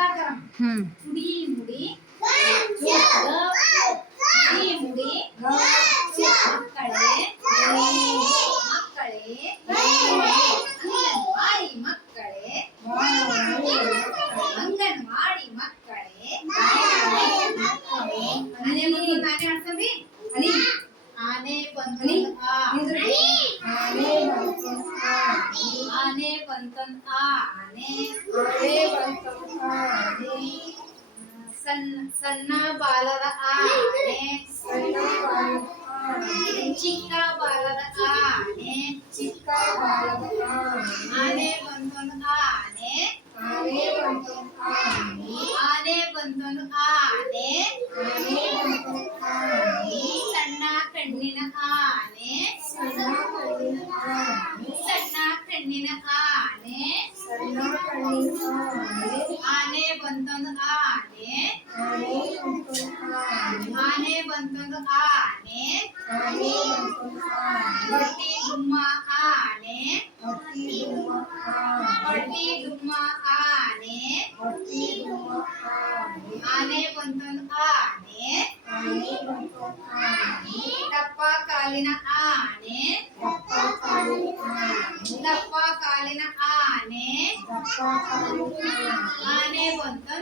ಮುಡಿ ಮುಡಿ ಮುಡಿ ಮುಡಿ ಮಕ್ಕಳೇ ಮಕ್ಕಳೇ ಅಂಗನವಾಡಿ ಮಕ್ಕಳೇ ಅಂಗನವಾಡಿ ಮಕ್ಕಳೇ ಆನೆ ಬಂತು ನಾನೇ ಆಡ್ಸವಿ ಅನಿ ಆನೆ ಬಂತು ಆನೆ ಬಂತು ಆನೆ ಸಣ್ಣ ಬಾಲದ ಆನೆ ಚಿಕ್ಕ ಬಾಲದ ಆನೆ ಆನೆ ಬಂತು ಆನೆ ಆನೆ ಬಂತು ಆನೆ ಸಣ್ಣ ಕಣ್ಣಿನ ಆನೆ ಸಣ್ಣ ಕಣ್ಣಿನ ಆನೆ ಆನೆ ಬಂತು ಆನೆ ಆನೆ ಬಂತು ಆನೆ ಹೊಟ್ಟಿ ಡುಮ್ಮ ಆನೆ ಹೊಟ್ಟಿ ಡುಮ್ಮ ಆನೆ ಆನೆ ಬಂತು ಆನೆ ದಪ್ಪ ಕಾಲಿನ ಆನೆ ದಪ್ಪ ಕಾಲಿನ ಆನೆ ಆನೆ ಬಂತು